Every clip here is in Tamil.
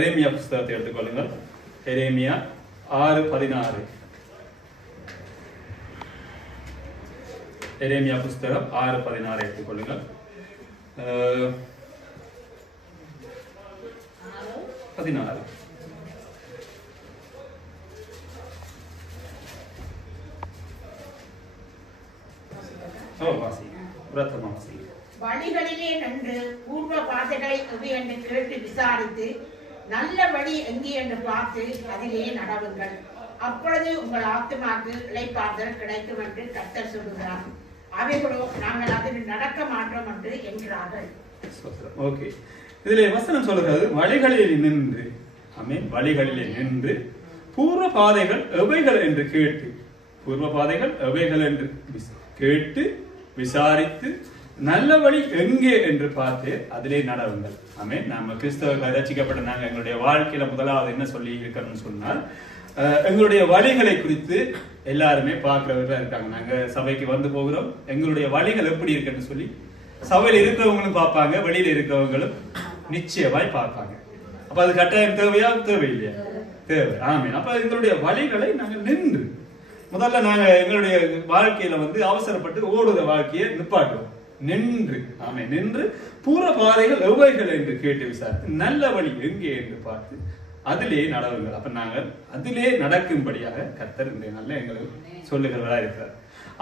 எரேமியா புஸ்தகத்தை எடுத்துக்கொள்ளுங்கள். எரேமியா 6:16. எரேமியா புஸ்தகம் 6:16 எடுத்துக்கொள்ளுங்கள். 16. வழிகளிலே நின்று பூர்வ பாதைகளை எவை என்று கேட்டு விசாரித்து நல்ல வழி எங்கே என்று பார்த்து அதிலே நடவுங்கள். அப்பொழுது உங்கள் ஆத்துமாக்கு இளைப்பாறுதல் கிடைக்கும் என்று கர்த்தர் சொல்லுகிறார். அவைகளோ நாங்கள் அதில் நடக்க மாட்டோம் என்று என்கிறார்கள். ஓகே, இதுல வசனம் சொல்லுகிறது வழிகளில் நின்று, ஆமென், வழிகளிலே நின்று பூர்வ பாதைகள் எவைகள் என்று கேட்டு, பூர்வ பாதைகள் எவைகள் என்று கேட்டு விசாரித்து நல்ல வழி எங்கே என்று பார்த்து அதிலே நடவுங்கள். ஆமென். நாம கிறிஸ்தவர்கள் ரட்சிக்கப்பட்ட நாங்கள் எங்களுடைய வாழ்க்கையில முதலாவது என்ன சொல்லி இருக்கணும்னு சொன்னால், எங்களுடைய வழிகளை குறித்து எல்லாருமே பார்க்கிறவர்களா இருக்காங்க. நாங்க சபைக்கு வந்து போகிறோம், எங்களுடைய வழிகள் எப்படி இருக்குன்னு சொல்லி சபையில் இருக்கிறவங்களும் பார்ப்பாங்க, வெளியில இருக்கிறவங்களும் நிச்சயமாய் பார்ப்பாங்க. அப்ப அது கட்டாயம் தேவையா? தேவையில்லையா? தேவை. ஆமென். அப்ப எங்களுடைய வழிகளை நாங்கள் நின்று, முதல்ல நாங்க எங்களுடைய வாழ்க்கையில அவசரப்பட்டு ஓடுற வாழ்க்கையை நிப்பாட்டுவோம். நின்று, ஆமே, நின்று பூர்வ பாதைகள் எவைகள் என்று கேட்டு விசாரித்து நல்ல வழி எங்கே என்று பார்த்து அதிலே நடவுங்கள். அப்ப நாங்கள் அதிலே நடக்கும்படியாக கர்த்தர் இந்த நல்ல எங்களுக்கு சொல்லுகிறவரா இருக்கிறார்.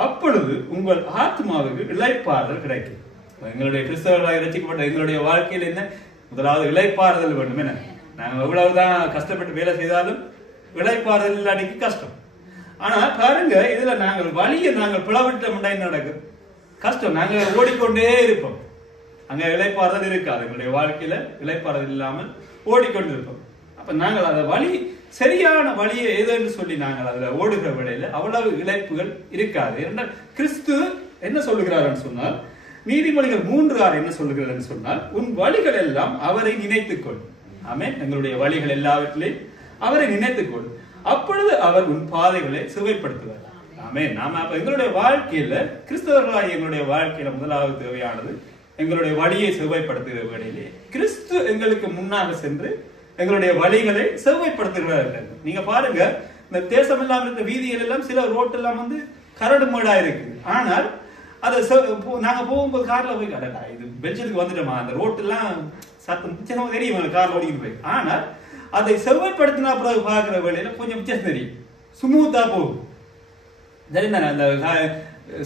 அப்பொழுது உங்கள் ஆத்மாவுக்கு இளைப்பாறுதல் கிடைக்கும். எங்களுடைய கிறிஸ்தவர்களாக ரட்சிக்கப்பட்ட எங்களுடைய வாழ்க்கையில் என்ன? முதலாவது இளைப்பாறுதல் வேண்டும். என்ன, நாங்கள் எவ்வளவுதான் கஷ்டப்பட்டு வேலை செய்தாலும் இளைப்பாறுதல் இல்லாட்டிக்கு கஷ்டம். ஆனா பாருங்க, இதுல நாங்கள் வழியை நாங்கள் பிளவிட்டோம்னா என்ன நடக்கும்? கஷ்டம். நாங்க ஓடிக்கொண்டே இருப்போம், அங்க இளைப்பாறுதல் இருக்காது. எங்களுடைய வாழ்க்கையில இளைப்பாறுதல் இல்லாமல் ஓடிக்கொண்டு இருப்போம். அப்ப நாங்கள் அந்த வழி, சரியான வழியை எதுன்னு சொல்லி நாங்கள் அதுல ஓடுகிற வேளையில அவ்வளவு இழைப்புகள் இருக்காது. ஏனென்றால் கிறிஸ்து என்ன சொல்லுகிறாருன்னு சொன்னால், நீதிமொழிகள் 3:6 என்ன சொல்லுகிறாருன்னு சொன்னால், உன் வழிகள் எல்லாம் அவரை நினைத்துக்கொள். ஆமென். எங்களுடைய வழிகள் எல்லாவற்றிலையும் அவரை நினைத்துக்கொள், அப்பொழுது அவர் உன் பாதைகளை சுவைப்படுத்துவார். ஆமென். நாம அப்ப எங்களுடைய வாழ்க்கையில, கிறிஸ்தவர்களாக எங்களுடைய வாழ்க்கையில முதலாவது தேவையானது எங்களுடைய வழியை செவ்வாய்ப்படுத்துகிற வேளையிலே கிறிஸ்து எங்களுக்கு முன்னாக சென்று எங்களுடைய வழிகளை செவ்வாய்ப்படுத்துகிறார்கள். நீங்க பாருங்க, இந்த தேசம் எல்லாம் இருக்கிற வீதிகள் எல்லாம் சில ரோட் எல்லாம் கரடு மேடா இருக்கு. ஆனால் அதை நாங்க போகும்போது கார்ல போய் கடடா இது பெல்ஜியத்துக்கு வந்துட்டோமா, அந்த ரோட் எல்லாம் சத்தம் மிச்சமா தெரியும் கார்ல ஓடிக்கிட்டு போய். ஆனால் அதை செவ்வாய்ப்படுத்தினா பிறகு பார்க்கிற வேளையில கொஞ்சம் வித்தியாசம் தெரியும், சுமூத்தா போகும். சரிதானே? அந்த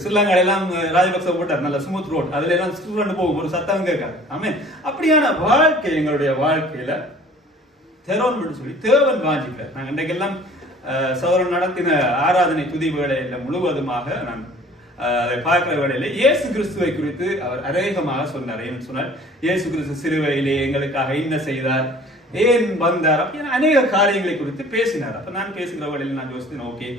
ஸ்ரீலங்கால எல்லாம் ராஜபக்ச போட்டார் நல்ல ஸ்மூத் ரோட், அதுல எல்லாம் ஸ்டூடெண்ட் போகும், ஒரு சத்தம் கேட்காது. ஆமென். அப்படியான வாழ்க்கை எங்களுடைய வாழ்க்கையில தெரோன் சொல்லி தேவன் வாஞ்சிக்கிறார். நாங்கள் இன்றைக்கெல்லாம் சௌரன் நடத்தின ஆராதனை துதி வேளையில முழுவதுமாக நான் அதை பார்க்கிற வேளையில இயேசு கிறிஸ்துவை குறித்து அவர் அநேகமாக சொன்னார். ஏன்னு சொன்னார், இயேசு கிறிஸ்து சிலுவையிலே எங்களுக்காக என்ன செய்தார், ஏன் வந்தார், அப்படின்னா அநேக காரியங்களை குறித்து பேசினார். அப்ப நான் பேசுகிற வேளையில் நான் யோசித்தேன், ஓகே,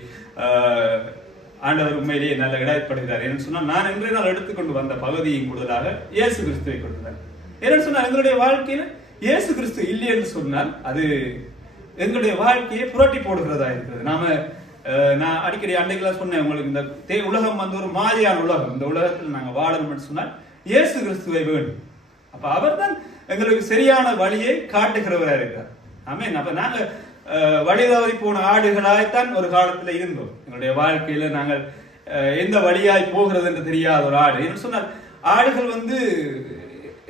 ஆண்டவர் உண்மையிலேயே நல்ல இடைப்படுகிறார். ஏன்னு சொன்னா, நான் இன்றைய நாள் எடுத்துக்கொண்டு வந்த பகுதியின் கூடுதலாக இயேசு கிறிஸ்துவை கொடுத்தார். ஏன்னு சொன்னா, எங்களுடைய வாழ்க்கையில இயேசு கிறிஸ்து இல்லை என்று சொன்னால் அது எங்களுடைய வாழ்க்கையை புரட்டி போடுகிறதா இருக்கிறது. நான் அடிக்கடி அன்றைக்கெல்லாம் சொன்னேன் உங்களுக்கு, இந்த உலகம் ஒரு மாதிரியான உலகம், இந்த உலகத்தில் நாங்கள் வாழணும்னு சொன்னால் இயேசு கிறிஸ்துவை வேண்டும். அப்ப அவர் தான் எங்களுக்கு சரியான வழியை காட்டுகிறவராக இருக்கிறார். ஆமென். அப்ப நாங்க வழி தவறி போன ஆடுகளாய்த்தான் ஒரு காலத்துல இருந்தோம். எங்களுடைய வாழ்க்கையில நாங்கள் எந்த வழியாய் போகிறது என்று தெரியாத ஒரு ஆடு. என்ன சொன்னால், ஆடுகள்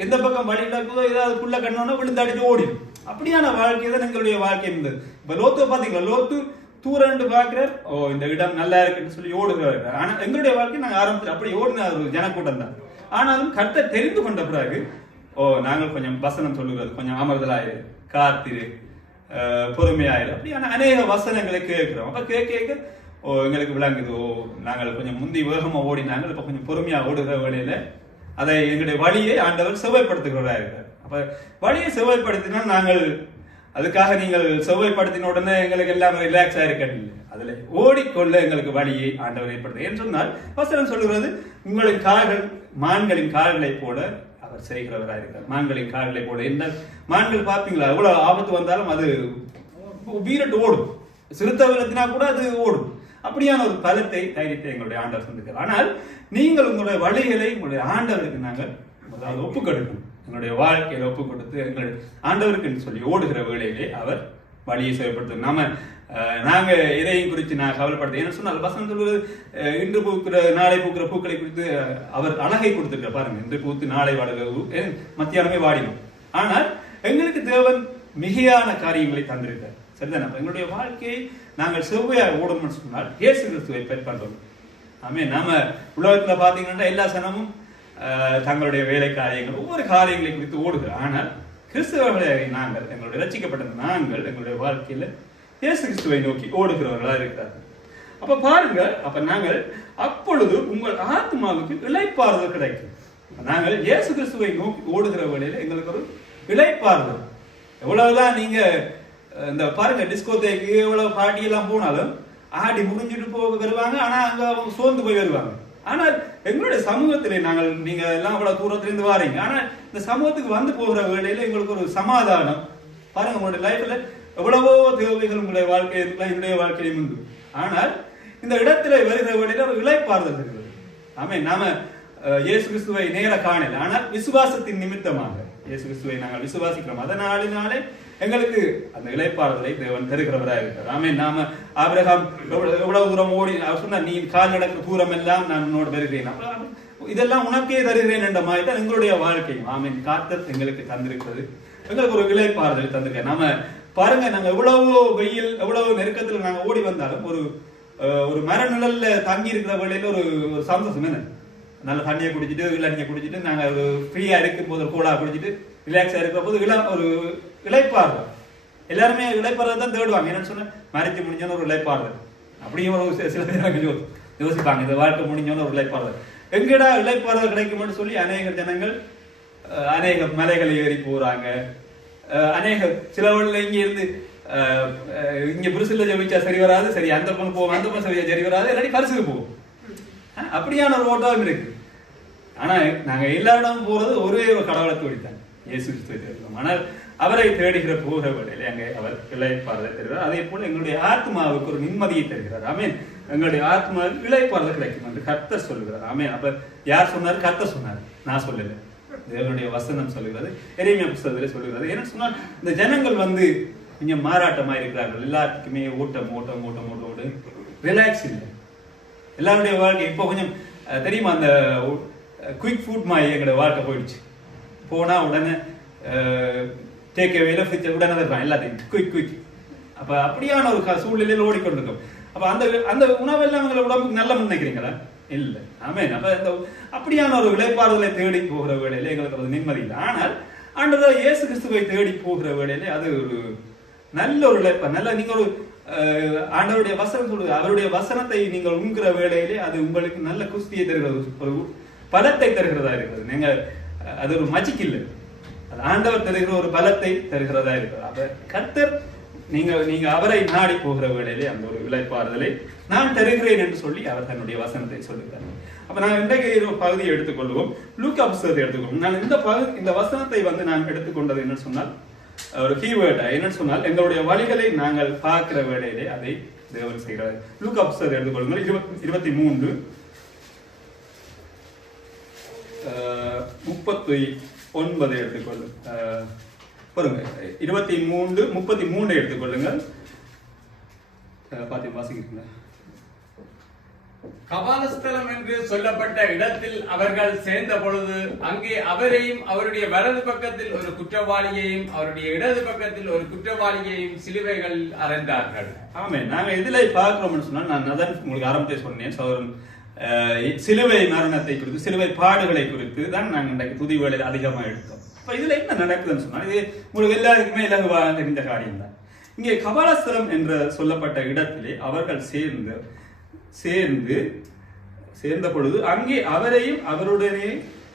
எந்த பக்கம் வழி நடக்குதோ ஏதாவது புள்ள கண்ணோன்னா விழுந்தாடிட்டு ஓடிடும். அப்படியான வாழ்க்கை தான் எங்களுடைய வாழ்க்கை இருந்தது. இப்ப லோத்து பாத்தீங்களா, லோத்து தூரண்டு பாக்குறார், ஓ இந்த இடம் நல்லா இருக்குன்னு சொல்லி ஓடுகிறார். ஆனா எங்களுடைய வாழ்க்கை நாங்க ஆரம்பத்தில் அப்படி ஓடின ஒரு ஜனக்கூட்டம் தான். ஆனாலும் கர்த்தர் தெரிந்து கொண்ட பிறகு, ஓ நாங்கள் கொஞ்சம் வசனம் சொல்லுகிறது, கொஞ்சம் அமர்தலாயிரு, காத்திரு, பொறுமையாயிரு, அப்படியான அநேக வசனங்களை கேட்கிறோம். அப்ப கேட்க ஓ எங்களுக்கு விளங்குது, ஓ நாங்கள் கொஞ்சம் முந்தி வேகமா ஓடினாங்க, இப்ப கொஞ்சம் பொறுமையா ஓடுகிற வழியில அதை எங்களுடைய வழியை ஆண்டவர் செவ்வாய்ப்படுத்துகிறவரா இருக்கிறார். அப்ப வழியை செவ்வாய்ப்படுத்தினா நாங்கள் அதுக்காக நீங்கள் செவ்வாய்ப்படுத்தின உடனே எங்களுக்கு எல்லாம் ரிலாக்ஸ் ஆயிருக்கவில்லை. அதுல ஓடிக்கொள்ள எங்களுக்கு வழியை ஆண்டவர் ஏற்படுத்த. ஏன்னு சொன்னால் வசனம் சொல்லுகிறது, உங்களின் கால்கள் மான்களின் கால்களை போல அவர் செய்கிறவராக இருக்கிறார். மான்களின் கால்களை போல. என்ன மான்கள் பாத்தீங்களா, எவ்வளவு ஆபத்து வந்தாலும் அது வீரட்டு ஓடும், சிறுத்தை விரத்தினா கூட அது ஓடும். அப்படியான ஒரு பலத்தை, தைரியத்தை எங்களுடைய ஆண்டவர் தந்திருக்கிறார். ஆனால் நீங்கள் உங்களுடைய வழிகளை உங்களுடைய ஆண்டவருக்கு நாங்கள் ஒப்புக்கொடுக்கணும். எங்களுடைய வாழ்க்கையில ஒப்பு கொடுத்து எங்கள் ஆண்டவருக்கு சொல்லி ஓடுகிற வேளையிலே அவர் வழியை செயல்படுத்தும். நாங்க எதையும் குறித்து நான் கவலைப்படுத்த என்ன சொன்னால் வசனம் சொல்வது இன்று பூக்கிற நாளை பூக்கிற பூக்களை குறித்து அவர் அழகை கொடுத்துருக்க பாருங்க. இன்று பூத்து நாளை வாடுகிற மத்தியானமே வாடினோம். ஆனால் எங்களுக்கு தேவன் மிகையான காரியங்களை தந்திருக்கார். சரிதானே? எங்களுடைய வாழ்க்கையை நாங்கள் செவ்வையாக ஓடணும்னு சொன்னால் இயேசு கிறிஸ்துவை பெற்றாண்டோம். ஆமே. நாம உலகத்துல பாத்தீங்கன்னா எல்லா சனமும் தங்களுடைய வேலை காரியங்கள் ஒவ்வொரு காரியங்களை குறித்து ஓடுகிற. ஆனால் கிறிஸ்தவர்களை நாங்கள் எங்களுடைய ரட்சிக்கப்பட்ட நாங்கள் எங்களுடைய வாழ்க்கையில இயேசு கிறிஸ்துவை நோக்கி ஓடுகிறவர்களா இருக்கிறார்கள். அப்ப பாருங்க, அப்ப நாங்கள் அப்பொழுது உங்கள் ஆத்மாவுக்கு இளைப்பாறுதல் கிடைக்கும். நாங்கள் இயேசு கிறிஸ்துவை நோக்கி ஓடுகிற வேளையில எங்களுக்கு ஒரு இளைப்பாறுதல். எவ்வளவுதான் நீங்க இந்த பாருங்க டிஸ்கோதேக்கு எவ்வளவு பாட்டி எல்லாம் போனாலும் ஆடி முடிஞ்சிட்டு வருவாங்க. ஆனா அங்க அவங்க சோர்ந்து போய் வருவாங்க. ஆனால் எங்களுடைய சமூகத்திலே நாங்கள் நீங்க எல்லாம் அவ்வளவு தூரத்திலிருந்து வாரீங்க. ஆனா இந்த சமூகத்துக்கு வந்து போகிற வேளையில எங்களுக்கு ஒரு சமாதானம். பாருங்க, உங்களுடைய லைஃப்ல எவ்வளவோ தேவைகள் உங்களுடைய வாழ்க்கையில் இருக்கலாம், என்னுடைய வாழ்க்கையிலும் உண்டு. ஆனால் இந்த இடத்துல வருகிற வேளையில ஒரு இளைப்பாறுதல் இருக்கிறது. ஆமே. நாம இயேசு கிறிஸ்துவை நேர காணல, ஆனால் விசுவாசத்தின் நிமித்தமாக இயேசு கிறிஸ்துவை நாங்கள் விசுவாசிக்கிறோம். அதனாலே எங்களுக்கு அந்த இளைப்பாறுதலை தேவன் தருகிறவராக இருக்கிறார். ஆமே. நாம ஆபிரகாம் எவ்வளவு தூரம் ஓடி அவர் சொன்னார், நீ கால் நடக்கிற தூரம் எல்லாம் நான் உன்னோடு வருகிறேன், இதெல்லாம் உனக்கே தருகிறேன் என்ற மாதிரி தான் எங்களுடைய வாழ்க்கையும். ஆமே. காத்தல் எங்களுக்கு தந்திருக்கிறது, எங்களுக்கு ஒரு இளைப்பாறுதலை தந்திருக்க. நாம பாருங்க, நாங்க எவ்வளவோ வெயில் எவ்வளவு நெருக்கத்துல நாங்க ஓடி வந்தாலும் ஒரு மர நிழல்ல தங்கி இருக்கிற வேளையில ஒரு சந்தோஷம் என்ன, நல்ல தண்ணியை குடிச்சிட்டு இளநியை குடிச்சிட்டு நாங்க ஒரு ஃப்ரீயா இருக்கும் போது ஒரு கோலா குடிச்சிட்டு ரிலாக்ஸா இருக்கிற போது ஒரு இளைப்பாறுதல். எல்லாருமே இளைப்பாறுதல் தான் தேடுவாங்க. என்னன்னு சொன்ன மேரேஜ் முடிஞ்சோன்னு ஒரு இளைப்பாறுதல் அப்படியும் ஒரு சில பேர் யோசிப்பாங்க, இந்த வாழ்க்கை முடிஞ்சோன்னு ஒரு இளைப்பாறுதல். எங்கடா இளைப்பாறுதல் கிடைக்கும்னு சொல்லி அநேக ஜனங்கள் அநேக மலைகளை ஏறி போறாங்க. அநேக சிலவர்கள் இங்க இருந்து இங்க புருசில ஜெபிச்சா சரி வராது, சரி அந்த பொண்ணு போவோம், அந்த பொண்ணு சரி வராது, இல்லாட்டி பரிசுக்கு போவோம். அப்படியான ஒரு ஓட்டம் இருக்கு. ஆனா நாங்க எல்லாரிடமும் போறது ஒரே ஒரு கடவுளை தேடித்தான், இயேசு கிறிஸ்துவை தேடுகிறோம். ஆனால் அவரை தேடுகிற போகிற வேளையில அங்கே அவர் இளைப்பாறுதலை தருகிறார். அதே போல எங்களுடைய ஆத்மாவுக்கு ஒரு நிம்மதியை தருகிறார். ஆமேன். எங்களுடைய ஆத்மாவுக்கு இளைப்பாறுதல் கிடைக்கும் என்று கர்த்தர் சொல்லுகிறார். ஆமேன். அப்ப யார் சொன்னார்? கர்த்தர் சொன்னார், நான் சொல்லல. தேவனுடைய வசனம் சொல்லுகிறது, எரேமியா புத்தகத்திலே சொல்லுகிறது. என்ன சொன்னால் இந்த ஜனங்கள் வந்து கொஞ்சம் மாறாட்டமா இருக்கிறார்கள். எல்லாத்துக்குமே ஓட்டம் ஓட்டம் ஓட்டம் ஓட்டம் ஓட்டம், ரிலாக்ஸ் இல்லை. எல்லாருடைய வாழ்க்கை இப்போ கொஞ்சம் தெரியுமா, அந்த குயிக் ஃபுட் மாதிரி எங்களோட வாழ்க்கை போயிடுச்சு. போனா உடனே டேக் அவேல உடனே இருப்பான் எல்லாத்தையும் குயிக் குயிக். அப்ப அப்படியான ஒரு சூழ்நிலையில் ஓடிக்கொண்டிருக்கும். அப்ப அந்த உணவெல்லாம் எங்களை உடம்புக்கு நல்ல நினைக்கிறீங்களா? இல்ல. ஆமேன். அப்ப இந்த அப்படியான ஒரு இளைப்பாறுதலை தேடி போகிற வேளையில எங்களுக்கு அது நிம்மதி இல்லை. ஆனால் ஆண்டவர் இயேசு கிறிஸ்துவை தேடி போகிற வேளையில அது ஒரு நல்ல ஒரு இளைப்பாறு. நல்ல நீங்க ஒரு ஆண்டவருடைய வசனம் சொல்லுது, அவருடைய வசனத்தை நீங்கள் உண்கிற வேளையிலே அது உங்களுக்கு நல்ல குஸ்தியை தருகிறது, ஒரு பலத்தை தருகிறதா இருக்கிறது. நீங்க அது ஒரு மஜிக் இல்லை, அது ஆண்டவர் தருகிற ஒரு பலத்தை தருகிறதா இருக்கிறது. அப்ப கர்த்தர் நீங்க அவரை நாடி போகிற வேளையிலே அந்த ஒரு இளைப்பாறுதலை நான் தருகிறேன் என்று சொல்லி அவர் தன்னுடைய வசனத்தை சொல்லுகிறார். அப்ப நான் இன்றைக்கு பகுதியை எடுத்துக்கொள்வோம், லூக்கா புத்தகத்தை எடுத்துக்கொள்வோம். நான் இந்த வசனத்தை வந்து நான் எடுத்துக்கொண்டது என்ன சொன்னால் ஒரு கீவேர்ட் என்னன்னு சொன்னால் எங்களுடைய வழிகளை நாங்கள் பார்க்கிற வேளையிலே அதை தேவன் செய்கிறார். லூக்கா புத்தகத்தை எடுத்துக்கொள்ளுங்கள். 23:39 எடுத்துக்கொள்ளும் பாருங்க. 23:33 எடுத்துக்கொள்ளுங்கள். பாத்தி வாசிக்கிறீங்களா? கபாலஸ்தலம் என்று சொல்லப்பட்ட இடத்தில் அவர்கள் சேர்ந்த பொழுது அங்கே அவரையும் அவருடைய வலது பக்கத்தில் ஒரு குற்றவாளியையும் அவருடைய இடது பக்கத்தில் ஒரு குற்றவாளியையும் சிலுவைகள் அறைந்தார்கள். ஆமே. நாங்க இதுல பார்க்கிறோம்னு சொன்னா, நான் அதான் உங்களுக்கு ஆரம்பத்தை சொன்னேன், சோதரன் சிலுவை மரணத்தை குறித்து சிலுவை பாடுகளை குறித்து தான் நாங்கள் இன்றைக்கு துதி வேளையில் அதிகமாக எடுத்தோம். இப்ப இதுல என்ன நடக்குதுன்னு சொன்னா, இது உங்களுக்கு எல்லாருக்குமே இலகுவாக தெரிந்த காரியம் தான். இங்கே கபாலஸ்தலம் என்று சொல்லப்பட்ட இடத்திலே அவர்கள் சேர்ந்த பொழுது அங்கே அவரையும் அவருடனே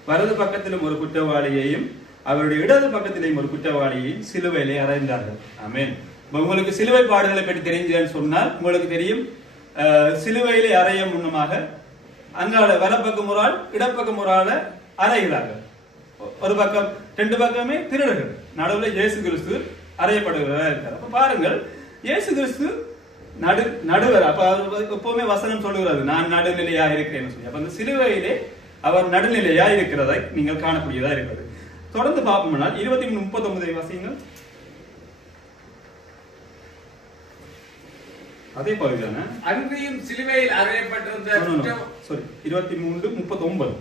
வலது பக்கத்திலும் ஒரு குற்றவாளியையும் அவருடைய இடது பக்கத்திலேயும் ஒரு குற்றவாளியையும் சிலுவையிலே அறைந்தார்கள். ஆமென். உங்களுக்கு சிலுவை பாடுகளை பற்றி தெரிஞ்சேன்னு சொன்னால் உங்களுக்கு தெரியும், சிலுவையிலே அறைய முன்னமாக அங்கால வலப்பக்கம் ஒரு ஆள் இடப்பக்கம் ஒரு ஆளை அறைகிறார்கள். ஒரு பக்கம் ரெண்டு பக்கமே திருடர்கள், நடுவில் இயேசு கிறிஸ்து அறையப்படுகிறதா இருக்கார். அப்ப பாருங்கள், இயேசு கிறிஸ்து நடுவர். அப்ப எப்பவுமே வசனம் சொல்லுகிறது, நான் நடுநிலையா இருக்கிறேன்னு சொல்லி. அப்ப அந்த சிலுவையிலே அவர் நடுநிலையா இருக்கிறதை நீங்கள் காணக்கூடியதா இருக்கிறது. தொடர்ந்து பார்ப்போம்னா 23:39 வாசிங்கள். அதே பகுதி தானே? அன்றியும் சிலுவையில் அறையப்பட்டிருந்த 23:39.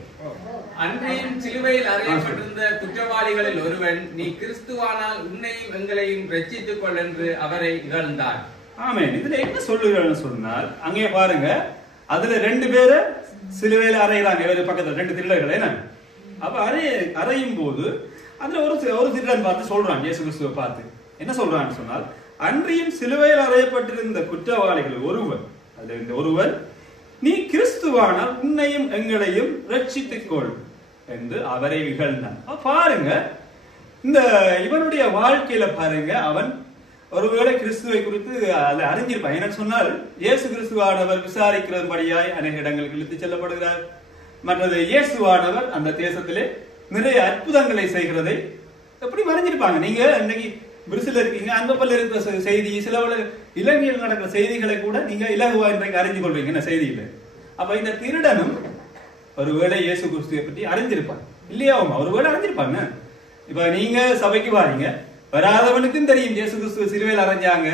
அன்றியும் சிலுவையில் அறையப்பட்டிருந்த குற்றவாளிகளில் ஒருவன், நீ கிறிஸ்துவானால் உன்னையும் எங்களையும் ரட்சித்துக் கொள் என்று அவரை இகழ்ந்தான். ஆமென். இதுல என்ன சொல்லுகிறான்னு சொன்னால், அங்கே பாருங்க, அதுல 2 பேரை சிலுவையில் அறையிறாங்க. இவர் பக்கத்துல 2 திருடர்கள். என்ன அப்ப அறையும் போது அதுல ஒரு திருடன் பார்த்து சொல்றான், இயேசு கிறிஸ்துவை பார்த்து என்ன சொல்றான்னு சொன்னால், அன்றியும் சிலுவையில் அறையப்பட்டிருந்த குற்றவாளிகள் ஒருவன் நீ கிறிஸ்துவானால் உன்னையும் எங்களையும் ரட்சித்துக் கொள் என்று அவரை இகழ்ந்தான். பாருங்க, இந்த இவனுடைய வாழ்க்கையில பாருங்க, அவன் ஒருவேளை கிறிஸ்துவை குறித்து அறிஞ்சிருப்பான். என்ன சொன்னால், இயேசு கிறிஸ்துவானவர் விசாரிக்கிறபடியாய் அநேக இடங்களுக்கு இழுத்து செல்லப்படுகிறார். மற்றது இயேசுவானவர் அந்த தேசத்திலே நிறைய அற்புதங்களை செய்கிறதை எப்படி மறைஞ்சிருப்பாங்க. நீங்க இன்னைக்கு பிரிசில் இருக்கீங்க, அங்கப்பல்ல இருக்கிற செய்தி, சில இலங்கையில் நடக்கிற செய்திகளை கூட நீங்க இலகுவா இன்றைக்கு அறிஞ்சு கொள்வீங்க இந்த செய்தியில. அப்ப இந்த திருடனும் ஒருவேளை இயேசு கிறிஸ்துவை பற்றி அறிஞ்சிருப்பான் இல்லையா? ஒருவேளை அறிஞ்சிருப்பாங்க. இப்ப நீங்க சபைக்கு வாரீங்க, வராதவனுக்கும் தெரியும் இயேசு கிறிஸ்துவ சிலுவையில் அரைஞ்சாங்க,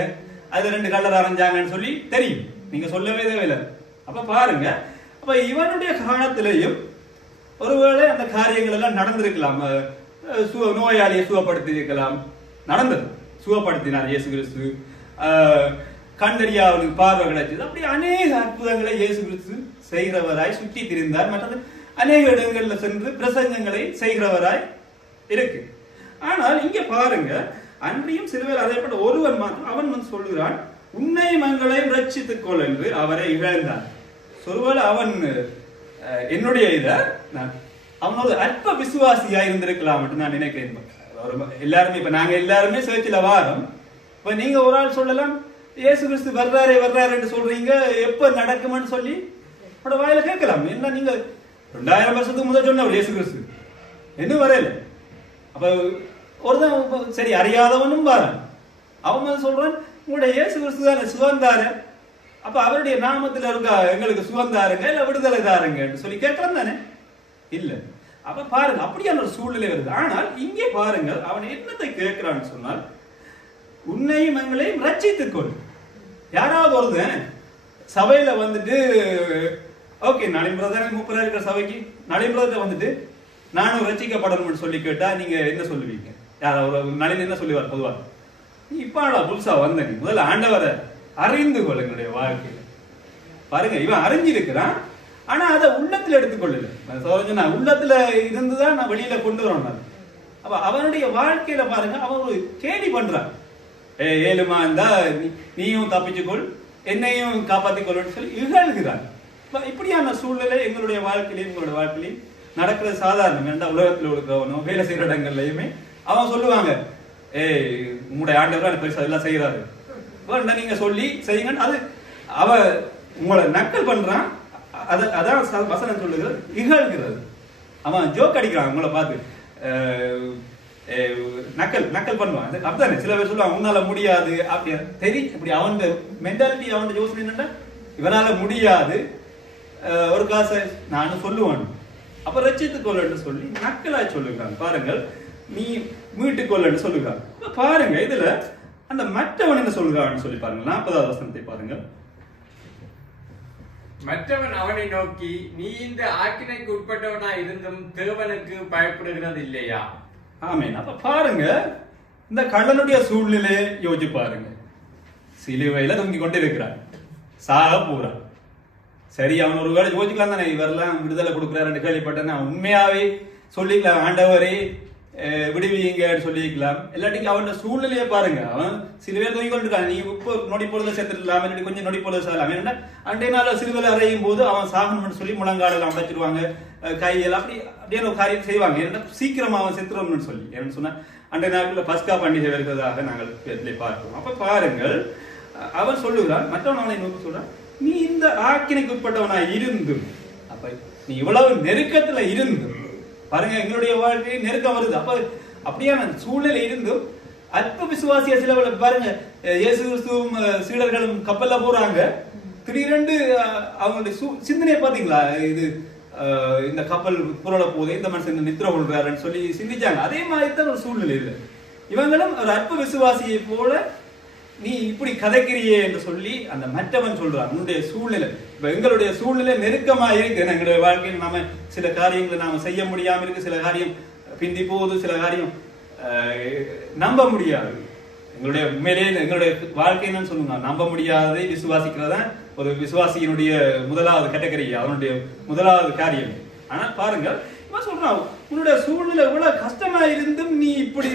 அது 2 கல்லர் அரைஞ்சாங்கன்னு சொல்லி தெரியும், நீங்க சொல்லவே தேவையில்லை. அப்ப பாருங்க, அப்ப இவனுடைய காலத்திலேயும் ஒருவேளை அந்த காரியங்கள் எல்லாம் நடந்திருக்கலாம். நோயாளியை சுகப்படுத்தி இருக்கலாம், நடந்தது, சுகப்படுத்தினார் இயேசு கிறிஸ்து. கண்டறியாவுக்கு பார்வை கிடைச்சது. அப்படி அநேக அற்புதங்களை இயேசு கிறிஸ்து செய்கிறவராய் சுற்றி திரிந்தார். மற்றது அநேக இடங்கள்ல சென்று பிரசங்கங்களை செய்கிறவராய் இருக்கு. ஆனால் இங்க பாருங்க, அன்றியும் சிலுவையில் அறையப்பட்ட ஒருவன் மாத்திரம் அவன் சொல்லுகிறான், உன்னை மங்களையும் ரட்சித்துக் கொள் என்று அவரை இழந்தான். ஒருவேளை அவன் என்னுடைய அவனோட அற்ப விசுவாசியா இருந்திருக்கலாம் நான் நினைக்கிறேன். எல்லாருமே இப்ப நாங்க எல்லாருமே சேர்ச்சில வாரம். இப்ப நீங்க ஒரு ஆள் சொல்லலாம், இயேசு கிறிஸ்து வர்றாரு என்று சொல்றீங்க, எப்ப நடக்கும்னு சொல்லி வாயில கேட்கலாம். என்ன நீங்க 2000 வருஷத்துக்கு முதல் சொன்ன இயேசு கிறிஸ்து என்ன வரையில. அப்ப ஒருதான் சரி அறியாதவனும் வாரான், அவன் சொல்றான், உங்களுடைய இயேசு கிறிஸ்து தானே சுகந்தாரு, அப்ப அவருடைய நாமத்துல இருக்கா எங்களுக்கு சுகந்தாருங்க இல்ல விடுதலை தாருங்க சொல்லி கேட்கலாம் தானே? இல்ல. அப்ப பாருங்க, அப்படியான ஒரு சூழ்நிலை வருது. ஆனால் இங்கே பாருங்க, அவன் என்னத்தை கேட்கிறான்னு சொன்னால், உன்னையும் எங்களையும் ரட்சித்துக் கொள். யாராவது ஒருத்தன் சபையில வந்துட்டு, ஓகே நடைமுறை முப்பதா இருக்கிற சபைக்கு நடைமுறை வந்துட்டு நானும் ரட்சிக்கப்படணும்னு சொல்லி கேட்டா நீங்க என்ன சொல்லுவீங்க? யாராவது நடையில என்ன சொல்லுவார் பொதுவா? நீ இப்ப புதுசா வந்த, நீ முதல்ல ஆண்டவரை அறிந்து கொள் எங்களுடைய வாழ்க்கையில. பாருங்க, இவன் அறிஞ்சிருக்கிறான், ஆனா அதை உள்ளத்துல எடுத்துக்கொள்ளல. உள்ளத்துல இருந்துதான் நான் வெளியில கொண்டு வரணும். அப்ப அவனுடைய வாழ்க்கையில பாருங்க, அவன் ஒரு கேலி பண்றான். ஏழுமா இருந்தா நீயும் தப்பிச்சுக்கொள், என்னையும் காப்பாத்திக் கொள்ளுன்னு சொல்லி இகழ்கிறான். இப்படியான சூழ்நிலை எங்களுடைய வாழ்க்கையிலையும் உங்களோட வாழ்க்கையிலையும் நடக்கிறது சாதாரணம். ஏன்னா உலகத்தில் இருக்கிறவனோ வேலை செய்யற இடங்கள்லயுமே அவன் சொல்லுவாங்க, உங்களுடைய ஆண்டவர் பெருசா எல்லாம் செய்யறாரு, நீங்க சொல்லி செய்யுங்க. அது அவ உங்களை நக்கல் பண்றான். அதான் வசனம் சொல்லுகிறது, இகழ்கிறது. அவன் ஜோக் அடிக்கிறான் உங்களை பார்த்து, நக்கல் பண்ணுவான். அப்படித்தானே சில பேர் சொல்லுவாங்க, உன்னால முடியாது அப்படி தெரியும். இப்படி அவன் மென்டாலிட்டி, அவன் யோசனை என்னன்னா, இவனால முடியாது, ஒரு காசை நானும் சொல்லுவான், அப்ப ரட்சித்துக் கொள்ளு சொல்லி நக்கலா சொல்லுகிறான். பாருங்கள், நீ மீட்டுக் கொள்ளு சொல்லுகிறான். பாருங்க, இதுல அந்த மற்றவன் என்ன சொல்லுகிறான்னு சொல்லி பாருங்க. 40வது வசனத்தை பாருங்க. மற்றவன் அவனை நோக்கி, நீ இந்த ஆக்கினைக்கு உட்பட்டவனா இருந்தும் தேவனுக்கு பயப்படுகிறது இல்லையா? ஆமென். அப்ப பாருங்க, இந்த கள்ளனுடைய சூழ்நிலையை யோசிச்சு பாருங்க. சிலுவையில தொங்கிக் கொண்டு இருக்கிறான், சாக போறான். சரி, அவன் ஒரு வேலை யோசிக்கலாம் தானே, இவரெல்லாம் விடுதலை கொடுக்கிறாரு கேள்விப்பட்டேன்னா உண்மையாவே சொல்லிக்கலாம், ஆண்டவரே விடுவீங்கன்னு சொல்லிக்கலாம். இல்லாட்டிக்கு அவனோட சூழ்நிலையை பாருங்க. அவன் சிலுவையில தொங்கிக் கொண்டிருக்கான். நீ இப்போ நொடி பொழுது செத்துடலாம், இல்லாட்டி கொஞ்சம் நொடி பொழுது சாகலாம். ஏன்னா அன்றைய நாள் சிலுவையில அறையும் போது அவன் சாகணும்னு சொல்லி முழங்காடெல்லாம் உடைச்சிருவாங்க, கையெல்லாம் அப்படியே ஒரு காரியம் செய்வாங்க. ஏன்னா சீக்கிரமா அவன் செத்துறோம்னு சொல்லி. ஏன்னு சொன்னா அன்றைய நாட்களில் பஸ்கா பண்டிகை வருகிறதாக நாங்கள் பார்க்கிறோம். அப்ப பாருங்கள், அவன் சொல்லுகிறான், மற்றவன் அவனை நோக்கி சொல்றான், நீ இந்த ஆக்கினைக்கு உட்பட்டவனா இருந்தும், அப்ப நீ இவ்வளவு நெருக்கத்துல இருந்தும் பாருங்க, எங்களுடைய வாழ்க்கை நெருக்கம் வருது. அப்ப அப்படியான சூழ்நிலை இருந்தும் அற்ப விசுவாசிய சில பாருங்க, இயேசு கிறிஸ்துவும் சீடர்களும் கப்பல்ல போறாங்க. திடீரென்று அவங்களுடைய சிந்தனையை பாத்தீங்களா? இது இந்த கப்பல் புரள போதே இந்த மனுஷன் நித்திர கொள்றாருன்னு சொல்லி சிந்திச்சாங்க. அதே மாதிரி தான் ஒரு சூழ்நிலை இல்லை. இவங்களும் ஒரு அற்ப விசுவாசியை போல நீ இப்படி கதைக்கிறியே என்று சொல்லி அந்த மற்றவன் சொல்றான் உன்னுடைய சூழ்நிலை. இப்ப எங்களுடைய சூழ்நிலை நெருக்கமா இருக்கு. எங்களுடைய வாழ்க்கையில் நாம சில காரியங்களை நாம செய்ய முடியாம இருக்கு, சில காரியம் பிந்தி போகுது, சில காரியம் நம்ப முடியாது. எங்களுடைய உண்மையிலே எங்களுடைய வாழ்க்கை என்னன்னு சொல்லுங்க, நம்ப முடியாததை விசுவாசிக்கிறதா ஒரு விசுவாசியினுடைய முதலாவது கேட்டகரி, அவனுடைய முதலாவது காரியம். ஆனா பாருங்க, இவன் சொல்றான் உன்னுடைய சூழ்நிலை எவ்வளவு கஷ்டமா இருந்தும் நீ இப்படி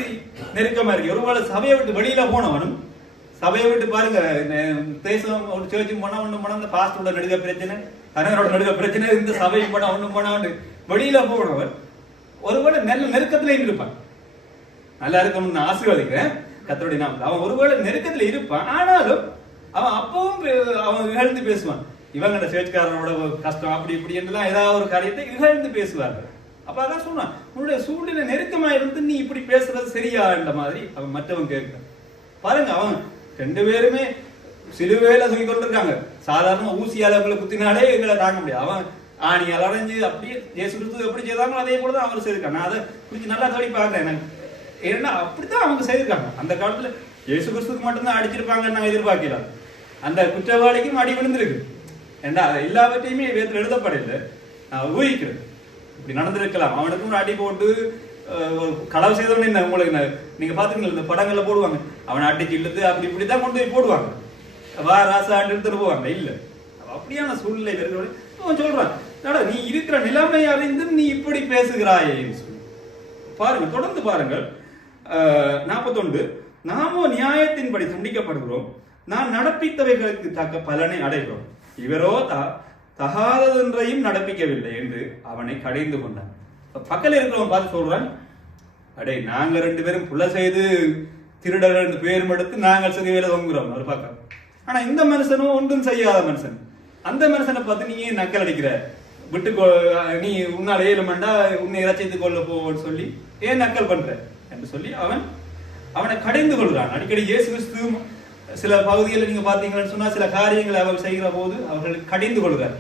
நெருக்கமா இருக்கு. ஒருவேளை சபையை விட்டு வெளியில போனவனும், சபையை விட்டு பாருங்க தேசம் ஒரு சேர்ச்சும் போனா ஒண்ணு போனா இந்த பாஸ்டோட நடுக்க பிரச்சனை, கணவனோட நடுக்க பிரச்சனை, இந்த சபையும் போனா ஒண்ணு போனா ஒண்ணு வெளியில போனவன் ஒருவேளை நல்ல நெருக்கத்துல இருப்பான். நல்லா இருக்கணும்னு ஆசீர்வதிக்கிறேன் கர்த்தருடைய நாமத்தில். அவன் ஒருவேளை நெருக்கத்துல இருப்பான், ஆனாலும் அவன் அப்பவும் அவன் இகழ்ந்து பேசுவான். இவங்க சேர்ச்காரனோட கஷ்டம் அப்படி இப்படி என்றெல்லாம் ஏதாவது ஒரு காரியத்தை இகழ்ந்து பேசுவார்கள். அப்ப அதான் சொன்னான் உன்னுடைய சூழ்நிலை நெருக்கமா இருந்து நீ இப்படி பேசுறது சரியா என்ற மாதிரி அவன் மற்றவன் கேட்கிறான். பாருங்க, அவன் 2 பேருமே சிலுவையில தூக்கி கொண்டிருக்காங்க. சாதாரண ஊசியால எங்களை குத்தினாலே எங்களை தாங்க முடியாது. அவன் ஆணியால் அடைஞ்சு அப்படியே இயேசு கிறிஸ்து எப்படி செய்தாங்களோ அதே போலதான் அவர் செய்திருக்காங்க. நான் அதை குறிச்சு நல்லா தேடி பார்க்கிறேன். ஏன்னா அப்படித்தான் அவங்க செய்திருக்காங்க. அந்த காலத்துல இயேசு கிறிஸ்துக்கு மட்டும்தான் அடிச்சிருப்பாங்கன்னு நாங்க எதிர்பார்க்கல. அந்த குற்றவாளிக்கும் அடி விழுந்திருக்கு. ஏன்னா எல்லாவற்றையுமே வேதத்தில் எழுதப்படல. நான் ஊகிக்கிறேன் இப்படி நடந்திருக்கலாம். அவனுக்கும் அடி போட்டு களவு செய்தவனே என்ன உங்களுக்கு நீங்க பாத்துக்கீங்களா, இந்த படங்கள்ல போடுவாங்க அவனை அடிச்சு இழுத்து அப்படி இப்படிதான் கொண்டு போய் போடுவாங்க, வா ராசா எடுத்துட்டு போவாங்க. இல்ல அப்படியான சூழ்நிலை இருக்கிறவன் அவன் சொல்றான் நீ இருக்கிற நிலைமை அறிந்து நீ இப்படி பேசுகிறாயே சொல்லி. பாருங்க, தொடர்ந்து பாருங்கள் 41. நாமோ நியாயத்தின்படி தண்டிக்கப்படுகிறோம், நான் நடப்பித்தவைகளுக்கு தக்க பலனை அடைகிறோம், இவரோ தகாததொன்றையும் நடப்பிக்கவில்லை என்று அவனை கடைந்து கொண்டான். பக்கத்தில் இருக்கிறவன் பார்த்து சொல்றான், அடே நாங்க 2 பேரும் புள்ள செய்து திருடர்கள் என்று பேரும் எடுத்து நாங்கள் சரி வேலை தொங்குறோம் ஒரு பக்கம். ஆனா இந்த மனுஷனும் ஒன்றும் செய்யாத மனுஷன். அந்த மனுஷனை பார்த்து நீ ஏன் நக்கல் அடிக்கிற, விட்டு நீ உன்னால் ஏழுமண்டா உன்னை இறைச்சித்து கொள்ள போன்னு சொல்லி ஏன் நக்கல் பண்ற என்று சொல்லி அவனை கடைந்து கொள்றான். அடிக்கடி இயேசு கிறிஸ்து சில பகுதிகளில் நீங்க பாத்தீங்கன்னு சொன்னா சில காரியங்களை அவர் செய்கிற போது அவர்கள் கடிந்து கொள்கிறார்.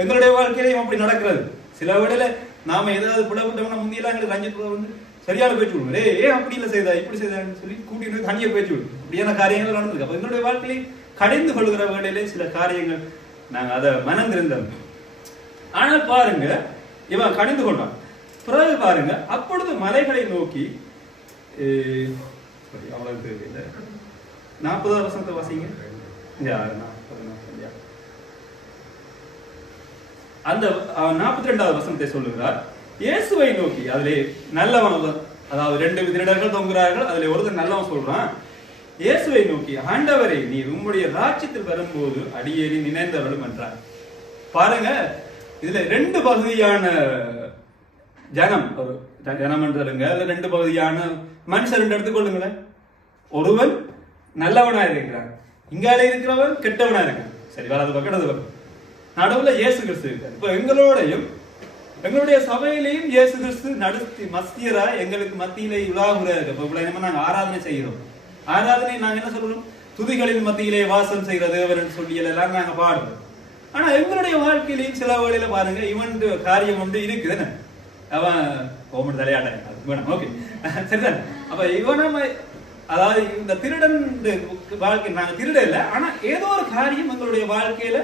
எங்களுடைய வாழ்க்கையிலையும் அப்படி நடக்கிறது. சில வேளையில நாம ஏதாவது புலப்பட்டோம்னா முந்தியெல்லாம் எங்களுக்கு ரஞ்சித் வந்து சரியான பேச்சு விடுவோம், ஏன் அப்படி இல்லை செய்தா இப்படி செய்தான்னு சொல்லி கூட்டிட்டு தனியா பேச்சு விடுவோம். அப்படியான காரியங்கள் நடந்திருக்கு. அப்ப எங்களுடைய வாழ்க்கையை கடிந்து கொள்கிற வேளையிலே சில காரியங்கள் நாங்க அதை மனம் திருந்தோம். ஆனால் பாருங்க, இவன் கடிந்து கொண்டான். பிறகு பாருங்க, அப்பொழுது மலைகளை நோக்கி அவ்வளவு தெரியல 40 வசனத்தை வாசிங்க. அந்த 42வது வசனத்தை சொல்லுகிறார். இயேசுவை நோக்கி, அதிலே நல்லவன், அதாவது 2 திருடர்கள் தொங்குகிறார்கள், அதுல ஒருத்தர் நல்லவன் சொல்றான், இயேசுவை நோக்கி, ஆண்டவரே நீர் உம்முடைய ராஜ்யத்தில் வரும்போது அடியேறி நினைந்தவளும் என்றார். பாருங்க, இதுல 2 பகுதியான ஜனம், ஒரு ஜனம் என்றாலுங்க, அதுல 2 பகுதியான மனுஷர் 2 எடுத்துக்கொள்ளுங்களேன். ஒருவன் நல்லவனா இருக்கிறான், இங்கால இருக்கிறவன் கெட்டவனா இருக்கான். சரி, வலது பக்கம் இடது பக்கம், நடுவுல இயேசு கிறிஸ்து இருக்கார். இப்ப எங்களோடையும் எங்களுடைய சபையிலையும் இயேசு கிறிஸ்து நடுத்தி மத்தியரா எங்களுக்கு மத்தியிலே உலாகுறாரு. இப்ப இவ்வளவு நாங்க ஆராதனை செய்கிறோம். ஆராதனை நாங்க என்ன சொல்றோம், துதிகளின் மத்தியிலே வாசம் செய்கிற தேவன் சொல்லி எல்லாம் நாங்க பாடுறோம். ஆனா எங்களுடைய வாழ்க்கையிலையும் சில வேளையில பாருங்க, இவன் காரியம் ஒன்று இருக்குது, அவன் கோமன் தலையாட வேணும். ஓகே, சரிதான். அப்ப இவன் அதாவது இந்த திருடன் வாழ்க்கை நாங்க திருட இல்லை, ஆனா ஏதோ ஒரு காரியம் எங்களுடைய வாழ்க்கையில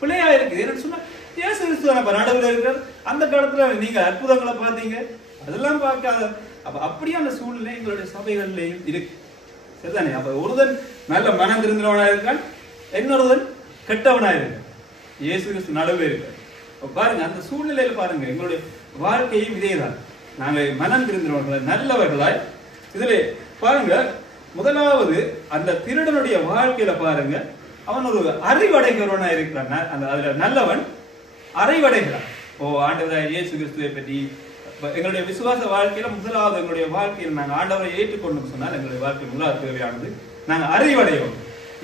பிள்ளையா இருக்குது. என்னன்னு சொன்னா இயேசு கிறிஸ்து நடுவில் இருக்கிறார். அந்த காலத்துல நீங்க அற்புதங்களை பார்த்தீங்க, அதெல்லாம் பார்க்காத. அப்ப அப்படியான சூழ்நிலை எங்களுடைய சபைகள்லையும் இருக்கு, சரிதானே? அப்ப ஒருவன் நல்ல மனம் திருந்தவனா இருக்கான், இன்னொருவன் கெட்டவனா இருக்கான். இயேசு கிறிஸ்து நடுவே இருக்கார். பாருங்க, அந்த சூழ்நிலையில பாருங்க எங்களுடைய வாழ்க்கையும் இதேதான். நாங்க மனம் திருந்தவர்களாய் நல்லவர்களாய் இதுல பாருங்க. முதலாவது அந்த திருடனுடைய வாழ்க்கையில பாருங்க, அவன் ஒரு அறிவடைகிறவனா இருக்கிறான். அந்த அதுல நல்லவன் அறிவடைகிறான். ஆண்டவராய் இயேசு கிறிஸ்துவை பற்றி எங்களுடைய விசுவாச வாழ்க்கையில முதலாவது எங்களுடைய வாழ்க்கையில் நாங்கள் ஆண்டவரை ஏற்றுக்கொண்டு சொன்னால் எங்களுடைய வாழ்க்கை முதலாவது தேவையானது நாங்கள் அறிவடையோம்.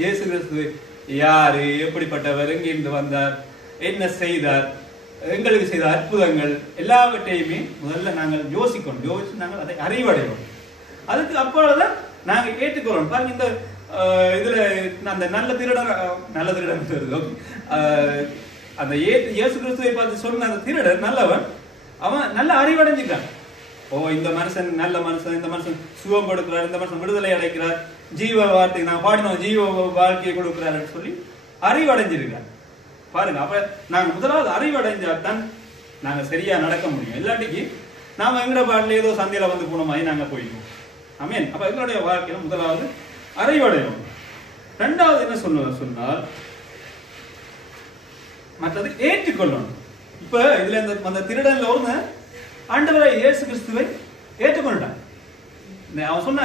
இயேசு கிறிஸ்து யாரு, எப்படிப்பட்டவர், எங்கிருந்து வந்தார், என்ன செய்தார், எங்களுக்கு செய்த அற்புதங்கள் எல்லாவற்றையுமே முதல்ல நாங்கள் யோசிச்சு நாங்கள் அதை அறிவடைவோம். அதுக்கு அப்பொழுதுதான் நாங்க ஏற்றுக்கொள்ளணும். பாருங்க, இந்த இதுல அந்த நல்ல திருடன் அந்த இயேசு கிறிஸ்துவை பார்த்து சொன்ன அந்த திருடன் நல்லவன், அவன் நல்ல அறிவடைஞ்சிட்டான். ஓ, இந்த மனுஷன் நல்ல மனுஷன், இந்த மனுஷன் சுகம் கொடுக்கிறார், இந்த மனுஷன் விடுதலை அடைக்கிறார், ஜீவ வார்த்தை நான் பாடினோம் ஜீவ வாழ்க்கையை கொடுக்கிறாருன்னு சொல்லி அறிவடைஞ்சிருக்காங்க. பாருங்க, அப்ப நாங்க முதலாவது அறிவடைஞ்சாதான் நாங்க சரியா நடக்க முடியும். இல்லாட்டிக்கு நாம எங்கட பாடல ஏதோ சந்தையில வந்து போன மாதிரி நாங்க போயிடுவோம். ஆமீன். அப்ப எங்களுடைய வாழ்க்கையில முதலாவது அறிவடையும். இரண்டாவது என்ன சொன்னால் மற்றது ஏற்றுக்கொள்ளணும். இப்ப இதுல அந்த திருடன்ல ஒரு ஆண்டவரை இயேசு கிறிஸ்துவை ஏற்றுக்கொண்டான். அவன் சொன்னா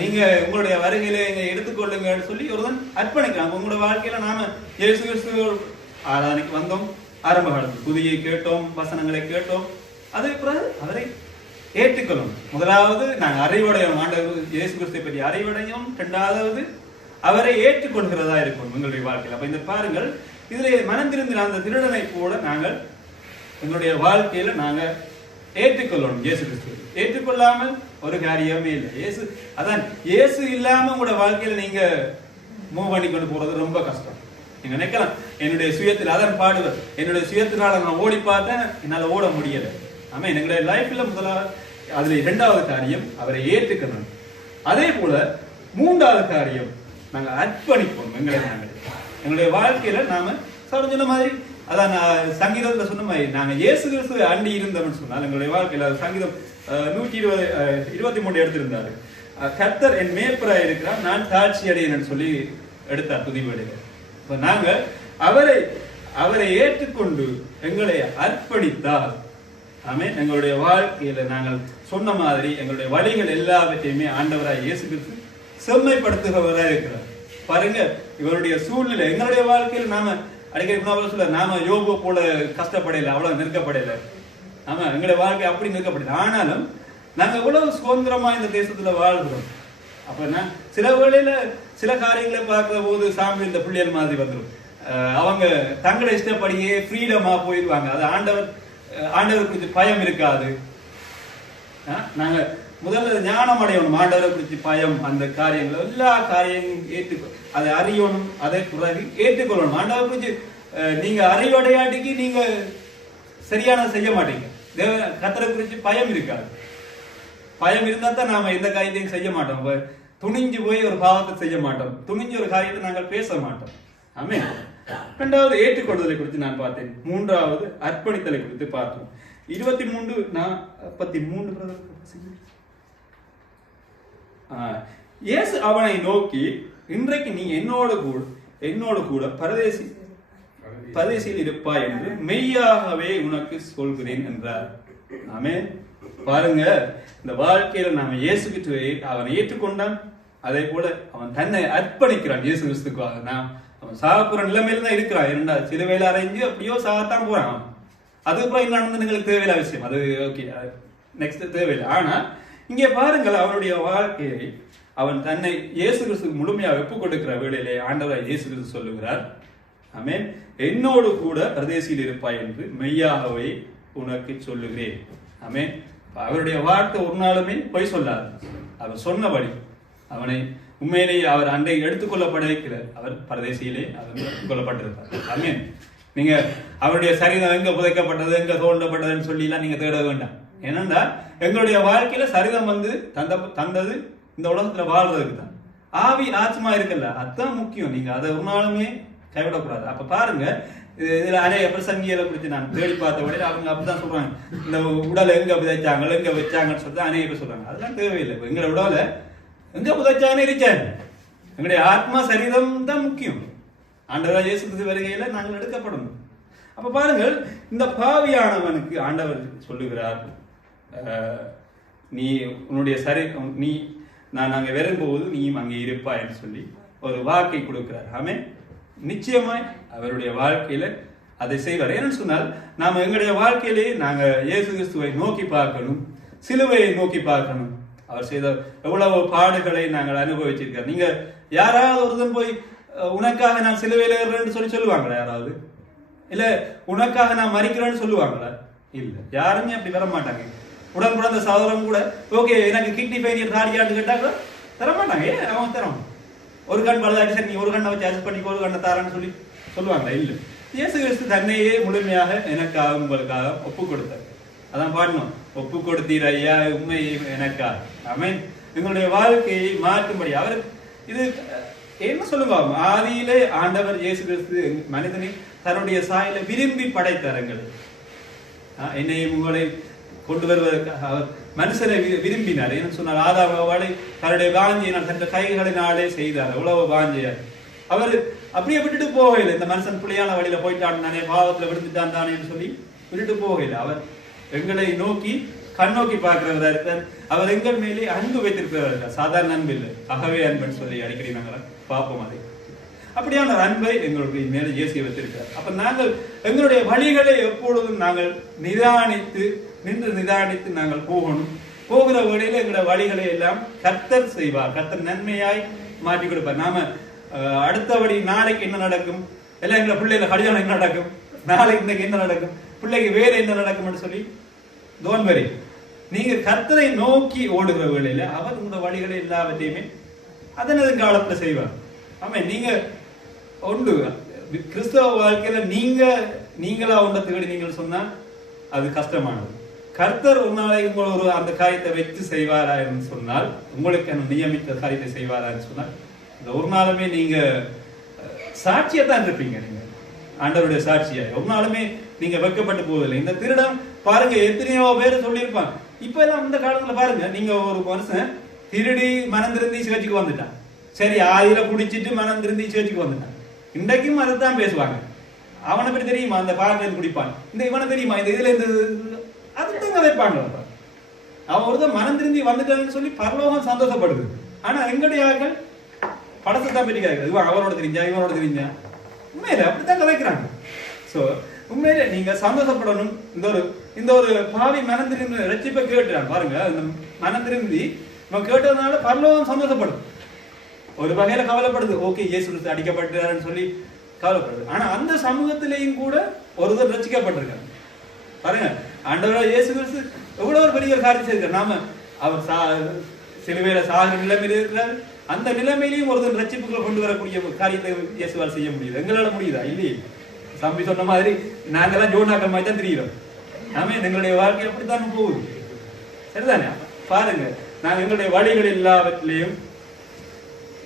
நீங்க உங்களுடைய வருகையில எங்க எடுத்துக்கொள்ளுங்கன்னு சொல்லி ஒருவன் அர்ப்பணிக்கிறான். உங்களுடைய வாழ்க்கையில நாம இயேசு கிறிஸ்துவ ஆராதனைக்கு வந்தோம், ஆரம்ப காலத்தில் துதியை கேட்டோம், வசனங்களை கேட்டோம். அதே பிறகு அவரை ஏற்றுக்கொள்ளும். முதலாவது நாங்கள் அறிவடையும், ஆண்டவர் இயேசு கிறிஸ்துவை பற்றி அறிவடையும். இரண்டாவது அவரை ஏற்றுக்கொள்கிறதா இருக்கும் எங்களுடைய வாழ்க்கையில். அப்ப இந்த பாருங்கள், இதுல மனம் திருந்தின அந்த திருடனை கூட நாங்கள் எங்களுடைய வாழ்க்கையில நாங்க ஏற்றுக்கொள்ளணும். இயேசு கிறிஸ்துவை ஏற்றுக்கொள்ளாமல் ஒரு காரியமே இல்லை. இயேசு இல்லாம உங்களோட வாழ்க்கையில நீங்க மூவ் பண்ணி கொண்டு போறது ரொம்ப கஷ்டம். நீங்க நினைக்கலாம், என்னுடைய சுயத்தில் அதன் பாடுவர், என்னுடைய சுயத்தினால நான் ஓடி பார்த்தேன், என்னால ஓட முடியல. ஆமா, எங்களுடைய லைஃப்ல முதலாவது அதுல இரண்டாவது காரியம் அவரை ஏற்றுக்கணும். அதே போல மூன்றாவது காரியம் நாங்க அர்ப்பணிப்போம். எங்களுடைய வாழ்க்கையில நாம சொன்ன மாதிரி, அதான் சங்கீதத்துல சொன்ன மாதிரி நாங்க இயேசு கிறிஸ்துவை அண்டி இருந்தோம்னு சொன்னால் எங்களுடைய வாழ்க்கையில சங்கீதம் 123 எடுத்திருந்தாரு. கர்த்தர் என் மேற்பராய் இருக்கிறார், நான் தாட்சி அடையேன்னு சொல்லி எடுத்தார் துதிபடியில. இப்ப நாங்க அவரை ஏற்றுக்கொண்டு எங்களை அர்ப்பணித்தால், ஆமென், எங்களுடைய வாழ்க்கையில நாங்கள் சொன்ன மாதிரி எங்களுடைய வழிகள் எல்லாவற்றையுமே ஆண்டவராய் இயேசு கிறிஸ்து செம்மைப்படுத்துகிறவராய் இருக்கிறார். பாருங்க, இவருடைய சூழ்நிலை எங்களுடைய வாழ்க்கையில் நாம அடிக்கடி சொல்ல, நாம யோபு போல கஷ்டப்படையில, அவ்வளவு நெருக்கப்படையில. ஆமா, எங்களுடைய வாழ்க்கை அப்படி நெருக்கப்படையில. ஆனாலும் நாங்க எவ்வளவு சுதந்திரமா இந்த தேசத்துல வாழ்கிறோம். அப்ப சில வேளையில சில காரியங்களை பார்க்கிற போது சாமி இந்த பிள்ளைகள் மாதிரி வந்துடும். அவங்க தங்களை இஷ்டப்படியே ஃப்ரீடமா போயிடுவாங்க. அது ஆண்டவர் குறித்து பயம் இருக்காது. நாங்க முதல்ல ஞானம் அடையணும். ஆண்டவரை குறித்து பயம், அந்த காரியங்கள் எல்லா காரியங்களும் அதை அறியணும். அதை பிறகு ஏற்றுக்கொள்ளணும். ஆண்டவரை குறித்து நீங்க அறிவடையாட்டிக்கு நீங்க சரியான செய்ய மாட்டீங்க. கர்த்தரை குறித்து பயம் இருக்காது. பயம் இருந்தா தான் நாம எந்த காரியத்தையும் செய்ய மாட்டோம். துணிஞ்சு போய் ஒரு பாவத்தை செய்ய மாட்டோம். துணிஞ்சு ஒரு காரியத்தை நாங்கள் பேச மாட்டோம். ஆமென். இரண்டாவது ஏற்றுக்கொள்வதை குறித்து நான் பார்த்தேன். மூன்றாவது அர்ப்பணித்தலை குறித்து பார்த்தோம். 23:43 இயேசு அவனை நோக்கி, இன்றைக்கு நீ என்னோடு கூட பரதேசியில் இருப்பாய் என்று மெய்யாகவே உனக்கு சொல்கிறேன் என்றார். ஆமென். பாருங்க, இந்த வாழ்க்கையில நாம இயேசு கிறிஸ்துவை அவனை ஏற்றுக்கொண்டான். அதே போல அவன் தன்னை அர்ப்பணிக்கிறான் இயேசு கிறிஸ்துக்காக. அவன் சாகுற நிலைமையில தான் இருக்கிறான். இரண்டாவது சிலுவையில அறைஞ்சு அப்படியோ சாகத்தான் போறான். அதுக்கப்புறம் என்ன நடந்தது எங்களுக்கு தேவையில்ல விஷயம். அது ஓகே, நெக்ஸ்ட் தேவையில்லை. ஆனா இங்கே பாருங்கள், அவனுடைய வாழ்க்கையை அவன் தன்னை இயேசு கிறிஸ்துக்கு முழுமையாக ஒப்புக் கொடுக்கிற வேளையிலே ஆண்டவராய் இயேசு கிறிஸ்து சொல்லுகிறார், ஆமென், என்னோடு கூட பரதேசியில் இருப்பாய் என்று மெய்யாகவே உனக்கு சொல்லுகிறேன். ஆமென். அவருடைய வார்த்தை ஒரு நாளுமே பொய் சொல்லாது. அவர் சொன்னபடி அவனை உண்மையிலேயே அவர் அண்டை எடுத்துக்கொள்ளப்பட வைக்கிறார். அவர் பரதேசியிலே அவர் கொல்லப்பட்டிருப்பார். ஆமென். நீங்க அவருடைய சரிதம் எங்க புதைக்கப்பட்டது, எங்க தோண்டப்பட்டதுன்னு சொல்லி எல்லாம் நீங்க தேட வேண்டாம். ஏனென்றா எங்களுடைய வாழ்க்கையில சரிதம் தந்தது இந்த உலகத்துல வாழ்றதுக்கு தான். ஆவி ஆத்மா இருக்குல்ல, அதுதான் முக்கியம். நீங்க அதை ஒரு நாளுமே கைவிடக்கூடாது. அப்ப பாருங்க, இதுல அநேக பிரசங்கிகளை குறித்து நான் தேடி பார்த்த உடனே அவங்க அப்படிதான் சொல்றாங்க, இந்த உடலை எங்க புதைச்சாங்க எங்க வச்சாங்கன்னு சொல்லி அநேக பேர் சொல்றாங்க. அதெல்லாம் தேவையில்லை. எங்களை உடலை எங்க புதைச்சாங்கன்னு இருக்காங்க. எங்களுடைய ஆத்மா சரீரம் தான் முக்கியம். ஆண்டவர் இயேசு கிறிஸ்து வருகையில நாங்கள் எடுக்கப்படணும். அப்ப பாருங்கள், இந்த பாவியானவனுக்கு ஆண்டவர் சொல்லுகிறார், நீ உன்னுடைய நான் அங்கே வரும்போது நீயும் அங்கே இருப்பாய் என்று சொல்லி ஒரு வாக்கை கொடுக்கிறார். ஆமென். நிச்சயமாய் அவருடைய வாழ்க்கையில அதை செய்வார். ஏன்னு சொன்னால், நாம எங்களுடைய வாழ்க்கையிலேயே நாங்க இயேசு கிறிஸ்துவை நோக்கி பார்க்கணும், சிலுவையை நோக்கி பார்க்கணும். அவர் செய்த எவ்வளவு பாடுகளை நாங்கள் அனுபவிச்சிருக்கார். நீங்க யாராவது ஒருத்தன் போய் உனக்காக நான் சிலுவையில ஏறுறேன்னு சொல்லுவாங்களா? யாராவது இல்ல உனக்காக நான் மறிக்கிறேன்னு சொல்லுவாங்களா? இல்ல, யாருமே அப்படி வர மாட்டாங்க. உடன் பிறந்த சகோதரன் கூட ஓகே எனக்கு கிட்னி ஃபெயிலியர் கார்டியான்னு கேட்டாங்க தர மாட்டாங்க. அவன் தரோம் ஒரு கண் பழுதாட்டி, சரி நீ ஒரு கண்ணை வச்சு அட்ஜஸ்ட் பண்ணி ஒரு கண்ணை தாரான்னு சொல்லுவாங்களா? இல்லை. இயேசு கிறிஸ்து தன்னையே முழுமையாக எனக்காக உங்களுக்காக ஒப்பு கொடுத்தார். அதான் பாடணும், ஒப்பு கொடுத்தீர் ஐயா உண்மை எனக்காக. ஆமென். எங்களுடைய வாழ்க்கையை மாற்றும்படி அவர் இது என்ன சொல்லுங்க, ஆதியிலே ஆண்டவர் இயேசு கிறிஸ்து மனிதனை தன்னுடைய சாயல விரும்பி படைத்தாரங்கள். என்னையும் உங்களை கொண்டு வருவதற்காக அவர் மனுஷனை விரும்பினார். என்ன சொன்னார், ஆதாம் அவளை தன்னுடைய வாஞ்சியினால் தன் கைகளினாலே செய்தார். எவ்வளவு வாஞ்சியார். அவர் அப்படியே விட்டுட்டு போகல. இந்த மனுஷன் பிள்ளையான வழியில போயிட்டான் தானே, பாவத்துல விழுந்துட்டான் தானேன்னு சொல்லி விட்டுட்டு போகல. அவர் எங்களை நோக்கி கண்ணோக்கி பார்க்கிறவரா இருக்கார். அவர் எங்கள் மேலே அன்பு வைத்திருக்கிறவரா இருக்கார். சாதாரண அன்பு இல்லை, அகவே அன்புன்னு சொல்லி அடிக்கடி நாங்கள் பார்ப்போம். அதை அப்படியான அன்பை எங்களுடைய மேலே இயேசு வைத்திருக்கிறார். அப்ப நாங்கள் எங்களுடைய வழிகளை எப்பொழுதும் நாங்கள் நிதானித்து நாங்கள் போகணும். போகிற வழியில எங்களுடைய வழிகளை எல்லாம் கர்த்தர் செய்வார். கர்த்தர் நன்மையாய் மாற்றி கொடுப்பார். நாம அடுத்த வழி நாளைக்கு என்ன நடக்கும், எல்லாம் எங்களை பிள்ளைல கல்யாணம் என்ன நடக்கும், நாளைக்கு இன்னைக்கு என்ன நடக்கும், பிள்ளைக்கு வேலை என்ன நடக்கும் சொல்லி டோன்ட் வரி. நீங்க கர்த்தரை நோக்கி ஓடுகிற வேளையில அவர் உங்களோட வழிகளை எல்லாவற்றையுமே அதனது காலத்துல செய்வார். ஆமா, நீங்க ஒன்று கிறிஸ்தவ வாழ்க்கையில நீங்களா ஒன்றத்துக்கு நீங்கள் சொன்னா அது கஷ்டமானது. கர்த்தர் ஒரு நாளைக்கு உங்களை ஒரு அந்த காரியத்தை வச்சு செய்வாரா என்று சொன்னால், உங்களுக்கு நியமித்த காரியத்தை செய்வாரா என்று சொன்னால், இந்த ஒரு நாளுமே நீங்க சாட்சியா தான் இருப்பீங்க. நீங்க ஆண்டவருடைய சாட்சியா ஒரு நாளுமே நீங்க வெட்கப்பட்டு போவதில்லை. இந்த திருடம் பாருங்க, எத்தனையோ பேர் சொல்லியிருப்பாங்க. இப்ப எல்லாம் இந்த காலத்துல பாருங்க, நீங்க ஒரு மனுஷன் திருடி மனம் திருந்தி சேர்ச்சுக்கு வந்துட்டான். சரி, ஆயில குடிச்சிட்டு மனம் திருந்தி சேர்ச்சுக்கு வந்துட்டான். இன்றைக்கும் அதுதான் பேசுவாங்க. அவனை பற்றி தெரியுமா, அந்த பாரம்பரியம் குடிப்பான், இந்த இவனை தெரியுமா, இந்த இதுல இந்த அதுதான் கதைப்பாங்க. அவன் ஒருத்தர் மனம் திருந்தி வந்துட்டான்னு சொல்லி பரலோகம் சந்தோஷப்படுது. ஆனா எங்களுடைய ஆட்கள் படத்தை தான் பற்றி கேட்குது. இவன் அவனோட தெரிஞ்சா இவனோட தெரிஞ்சா, உண்மையில அப்படித்தான் கதைக்கிறாங்க. சோ உண்மையில நீங்க சந்தோஷப்படணும். இந்த ஒரு பாவி மனம் திரும்பி ரட்சிப்பை கேட்டுறான் பாருங்க. இந்த மனம் திரும்பி இவன் கேட்டதுனால பரலோகம் சந்தோஷப்படும். ஒரு வகையில கவலைப்படுது, ஓகே இயேசு கிறிஸ்து அடிக்கப்பட்டாருன்னு சொல்லி கவலைப்படுது. ஆனா அந்த சமூகத்திலையும் கூட ஒருவர் ரட்சிக்கப்பட்டிருக்காங்க பாருங்க. ஆண்டவர் இயேசு கிறிஸ்து எவ்வளவு ஒரு பெரிய காரியம் செய்திருக்காரு. நாம அவர் சிலுவையில சாகிற நிலைமையில இருக்கிறார். அந்த நிலைமையிலையும் ஒருத்தர் ரட்சிப்புகளை கொண்டு வரக்கூடிய காரியத்தை இயேசுவால் செய்ய முடியுது. எங்களால முடியுதா? இல்லையே. தம்பி சொன்ன மாதிரி நாங்கெல்லாம் ஜோனாக்கள் மாதிரி தான் தெரிகிறோம். நாம எங்களுடைய வாழ்க்கை அப்படித்தான் போகுது. சரிதானே? பாருங்க, நாங்கள் எங்களுடைய வழிகள் எல்லாவற்றிலையும்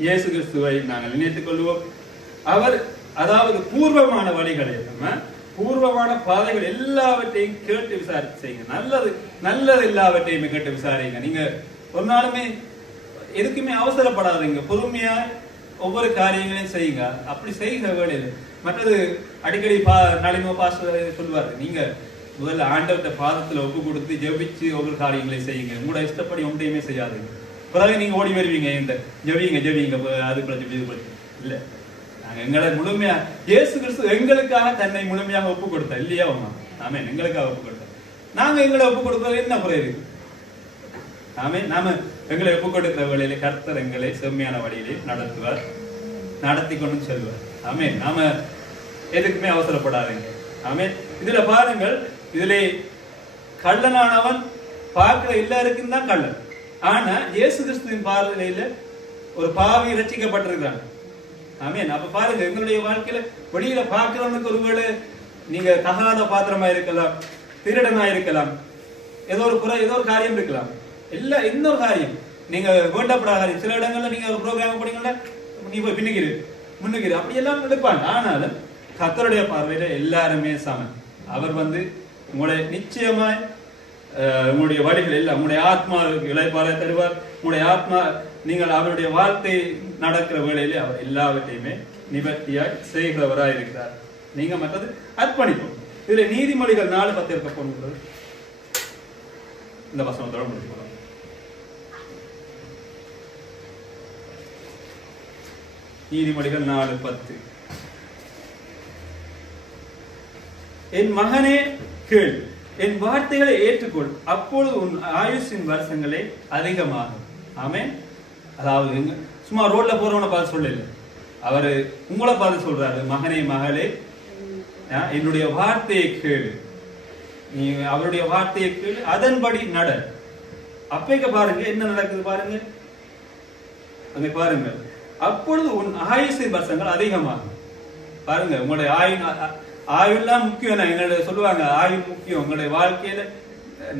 இயேசு கிறிஸ்துவை நாங்கள் நினைத்துக் கொள்வோம். அவர் அதாவது பூர்வமான வழிகளை, பூர்வமான பாதைகள் எல்லாவற்றையும் கேட்டு விசாரித்து செய்யுங்க. நல்லது எல்லாவற்றையுமே கேட்டு விசாரிங்க. நீங்க ஒரு நாளுமே எதுக்குமே அவசரப்படாதீங்க. பொறுமையா ஒவ்வொரு காரியங்களையும் செய்யுங்க. அப்படி செய்கிற வேலையில் மற்றது அடிக்கடி நளிமோ பாஸ்டர் சொல்லுவாரு, நீங்க முதல்ல ஆண்டவர்கிட்ட பாதத்துல ஒப்பு கொடுத்து ஜெபிச்சு ஒவ்வொரு காரியங்களை செய்யுங்க. உங்களோட இஷ்டப்படி ஒன்றையுமே செய்யாதுங்க. பிறகு நீங்க ஓடி வருவீங்க, இந்த ஜெபிங்க அதுக்குள்ள ஜெபி இல்ல. நாங்க எங்களை முழுமையா இயேசு கிறிஸ்து எங்களுக்காக தன்னை முழுமையாக ஒப்பு கொடுத்தார் இல்லையா? ஆமே, எங்களுக்காக ஒப்பு கொடுத்தார். நாங்க எங்களை ஒப்பு கொடுக்கிறது என்ன குறை இருக்கு? ஆமே, நாம எங்களை ஒப்பு கொடுக்கிற வழியில கர்த்தர் எங்களை செம்மையான வழியிலே நடத்துவார், நடத்தி கொண்டு செல்வார். ஆமே, நாம எதுக்குமே அவசரப்படாதீங்க. ஆமே, இதுல பாருங்கள், இதுல கள்ளனானவன் பார்க்கிற எல்லாருக்கும் தான் கள்ளன். ஆனா இயேசு கிறிஸ்துவின் பார்வையில ஒரு பாவி ரட்சிக்கப்பட்டிருக்கிறாங்க. ஆமேன். அப்ப பாருங்க, எங்களுடைய வாழ்க்கையில வெளியில பார்க்கிறவனுக்கு ஒருவேளை நீங்க தகாத பாத்திரமா இருக்கலாம், திருடனா இருக்கலாம், ஏதோ ஒரு குறை, ஏதோ ஒரு காரியம் இருக்கலாம். இல்ல இன்னொரு காரியம் நீங்க வேண்டப்படாத காரியம். சில இடங்கள்ல நீங்க ஒரு ப்ரோக்ராம் போனீங்கன்னா நீ போய் முன்னுக்கிறு அப்படி எல்லாம் எடுப்பாங்க. ஆனாலும் கர்த்தருடைய பார்வையில எல்லாருமே சமன். அவர் உங்களை நிச்சயமாய் உங்களுடைய வழிகள் எல்லாம், உங்களுடைய ஆத்மா இளைப்பாறை தருவார். உங்களுடைய ஆத்மா நீங்கள் அவருடைய வார்த்தை நடக்கிற வேளையிலே அவர் எல்லாவற்றையுமே நிவர்த்தியாய் செய்கிறவராய் இருக்கிறார். நீங்க மற்றது அர்ப்பணிப்போம். இதுல நீதிமொழிகள் 4:10 இருக்க போகிறது. இந்த வசனத்தோட முடிச்சுக்கணும். நீதிமொழிகள் 4:10. என் மகனே கேள், என் வார்த்தைகளை ஏற்றுக்கொள், அப்பொழுது உன் ஆயுஷின் வருஷங்களே அதிகமாகும். ஆமென். அதாவது சும்மா ரோட்ல போறவனை பார்த்து சொல்லல, அவரு உங்களை பார்த்து சொல்றாரு, மகனே மகளே என்னுடைய வார்த்தையை கேளு, நீ அவருடைய வார்த்தையை கேளு, அதன்படி நட. அப்பேக்க பாருங்க என்ன நடக்குது பாருங்க, அங்க பாருங்க, அப்பொழுது உன் ஆயுஷின் வருஷங்கள் அதிகமாகும். பாருங்க, உங்களுடைய ஆயுள்லாம் முக்கியம். எங்களுடைய சொல்லுவாங்க ஆயுள் முக்கியம். உங்களுடைய வாழ்க்கையில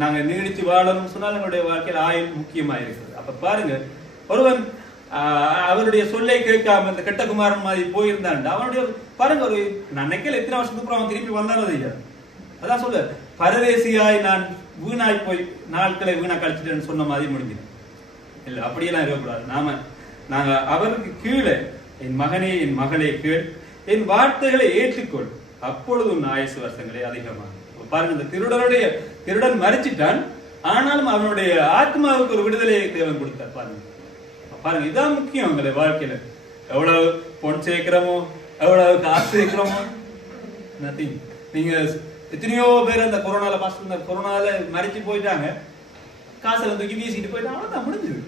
நாங்க நீடிச்சு வாழணும்னு சொன்னால் எங்களுடைய வாழ்க்கையில ஆயுள் முக்கியமா இருக்குது. அப்ப பாருங்க, ஒருவன் அவருடைய சொல்லை கேட்காம இந்த கெட்ட குமாரன் மாதிரி போயிருந்தான், அவனுடைய பாருங்க ஒரு நான் நினைக்கல எத்தனை வருஷத்துக்கு அப்புறம் அவன் திருப்பி வந்தாலும் ஐயா. அதான் சொல்ல பரதேசியாய் நான் வீணாய் போய் நாட்களை வீணா கழிச்சிட்டேன்னு சொன்ன மாதிரி முடிஞ்சிடும். இல்ல அப்படியெல்லாம் இருக்கக்கூடாது. நாங்க அவருக்கு கீழே என் மகனே என் மகளே கீழ் என் வார்த்தைகளை ஏற்றுக்கொள், அப்பொழுது உன் ஆயுசு வருஷங்களே அதிகமாகும். பாருங்க, இந்த திருடன் மறிச்சிட்டான், ஆனாலும் அவனுடைய ஆத்மாவுக்கு ஒரு விடுதலையை தேவன் கொடுத்தார். பாருங்க இதான் முக்கியம். உங்களுடைய வாழ்க்கையில எவ்வளவு பொன் சேர்க்கிறோமோ, எவ்வளவு காசு சேர்க்கிறோமோ, நத்திங். நீங்க எத்தனையோ பேர் அந்த கொரோனால மறிச்சு போயிட்டாங்க, காசுல தூக்கி வீசிட்டு போயிட்டாங்க, அவ்வளவுதான் முடிஞ்சது.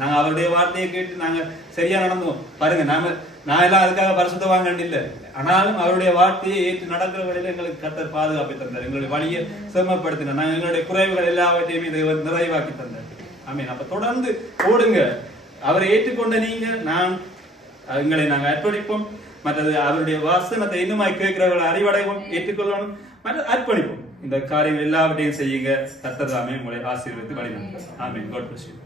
நாங்க அவருடைய வார்த்தையை கேட்டு நாங்க சரியா நடந்தோம். பாருங்க, நான் எல்லாம் அதுக்காக பரிசுத்த வாங்க இல்ல, ஆனாலும் அவருடைய வார்த்தையை ஏற்று நடக்கிற வழியில எங்களுக்கு கர்த்தர் பாதுகாப்பை தந்தார். எங்களுடைய வழியை செம்மப்படுத்தினார். நாங்க எங்களுடைய குறைவுகள் எல்லாவற்றையுமே நிறைவாக்கி தந்தார். ஆமீன். அப்ப தொடர்ந்து ஓடுங்க. அவரை ஏற்றுக்கொண்ட நீங்க எங்களை நாங்க அர்ப்பணிப்போம். மற்றது அவருடைய வாசனத்தை இன்னுமாய் கேட்கிறவர்களை அறிவடைவோம், ஏற்றுக்கொள்ளணும், மற்ற அர்ப்பணிப்போம். இந்த காரியங்கள் எல்லாவற்றையும் செய்யுங்க. கர்த்தர் தாமே உங்களை ஆசீர்வதித்து வழிநடத்துவார். ஆமீன். God bless you.